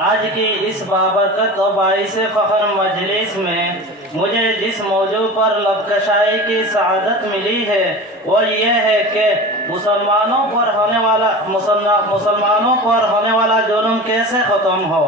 آج کی اس بابرکت و باعث فخر مجلس میں مجھے جس موضوع پر لب کشائی کی سعادت ملی ہے وہ یہ ہے کہ مسلمانوں پر ہونے والا ظلم کیسے ختم ہو۔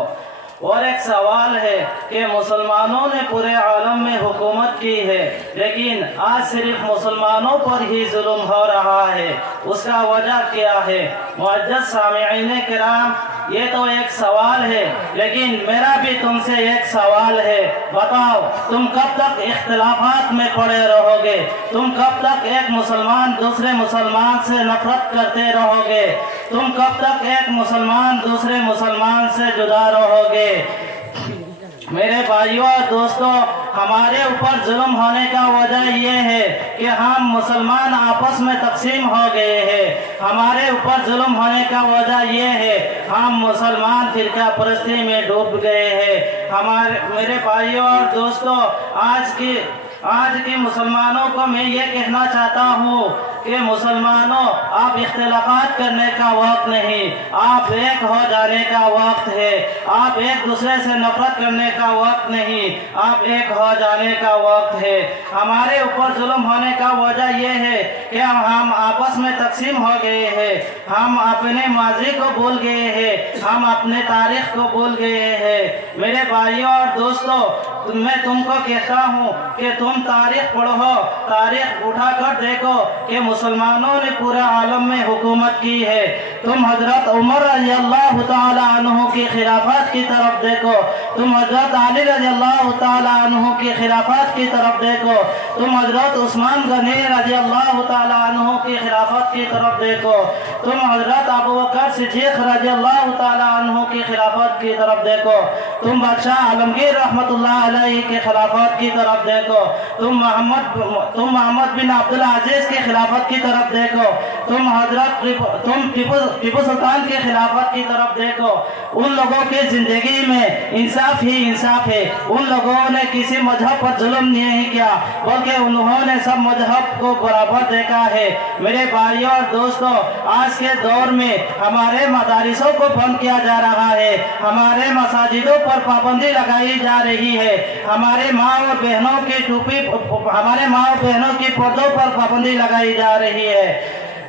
اور ایک سوال ہے کہ مسلمانوں نے پورے عالم میں حکومت کی ہے لیکن آج صرف مسلمانوں پر ہی ظلم ہو رہا ہے، اس کا وجہ کیا ہے؟ معزز سامعین کرام، یہ تو ایک سوال ہے لیکن میرا بھی تم سے ایک سوال ہے، بتاؤ تم کب تک اختلافات میں پڑے رہو گے؟ تم کب تک ایک مسلمان دوسرے مسلمان سے نفرت کرتے رہو گے؟ تم کب تک ایک مسلمان دوسرے مسلمان سے جدا رہو گے؟ میرے بھائیوں اور دوستوں، ہمارے اوپر ظلم ہونے کا وجہ یہ ہے کہ ہم مسلمان آپس میں تقسیم ہو گئے ہیں۔ ہمارے اوپر ظلم ہونے کا وجہ یہ ہے ہم مسلمان فرقہ پرستی میں ڈوب گئے ہیں۔ میرے بھائیوں اور دوستوں، آج کی مسلمانوں کو میں یہ کہنا چاہتا ہوں کہ مسلمانوں، آپ اختلافات کرنے کا وقت نہیں، آپ ایک ہو جانے کا وقت ہے۔ آپ ایک دوسرے سے نفرت کرنے کا وقت نہیں، آپ ایک ہو جانے کا وقت ہے۔ ہمارے اوپر ظلم ہونے کا وجہ یہ ہے کہ ہم آپس میں تقسیم ہو گئے ہیں، ہم اپنے ماضی کو بھول گئے ہیں، ہم اپنے تاریخ کو بھول گئے ہیں۔ میرے بھائیوں اور دوستوں، میں تم کو کہتا ہوں کہ تم تاریخ پڑھو، تاریخ اٹھا کر دیکھو کہ مسلمانوں نے پورے عالم میں حکومت کی ہے۔ تم حضرت عمر رضی اللہ تعالی عنہ کی خلافت کی طرف دیکھو، تم حضرت علی رضی اللہ تعالی عنہ کی خلافت کی طرف دیکھو، تم حضرت عثمان غنی رضی اللہ تعالی عنہ کی خلافت کی طرف دیکھو، تم حضرت ابوبکر صدیق رضی اللہ تعالی عنہ کی خلافت کی طرف دیکھو، تم بادشاہ عالمگیر رحمت اللہ علیہ کی خلافت کی طرف دیکھو، تم محمد بن عبدالعزیز کی خلافت کی طرف دیکھو، تم ٹیپو سلطان کی خلافت کی طرف دیکھو۔ ان لوگوں کی زندگی میں انصاف ہی انصاف ہے، ان لوگوں نے کسی مذہب پر ظلم نہیں کیا بلکہ انہوں نے سب مذہب کو برابر دیکھا ہے۔ میرے بھائیوں اور دوستوں، آج کے دور میں ہمارے مدارسوں کو بند کیا جا رہا ہے، ہمارے مساجدوں پر پابندی لگائی جا رہی ہے، ہمارے ماں اور بہنوں کی پردوں پر پابندی لگائی جا رہی ہے،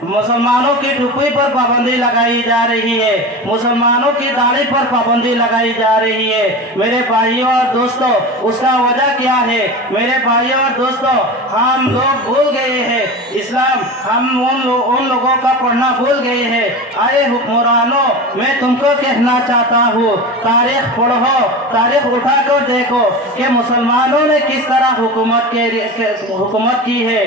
مسلمانوں کی ٹوپی پر پابندی لگائی جا رہی ہے، مسلمانوں کی داڑھی پر پابندی لگائی جا رہی ہے۔ میرے بھائیوں اور دوستوں، اس کا وجہ کیا ہے؟ میرے بھائیوں اور دوستوں، ہم لوگ بھول گئے ہیں اسلام، ہم ان لوگوں کا پڑھنا بھول گئے ہیں۔ اے حکمرانوں، میں تم کو کہنا چاہتا ہوں، تاریخ پڑھو، تاریخ اٹھا کر دیکھو کہ مسلمانوں نے کس طرح حکومت کی ہے۔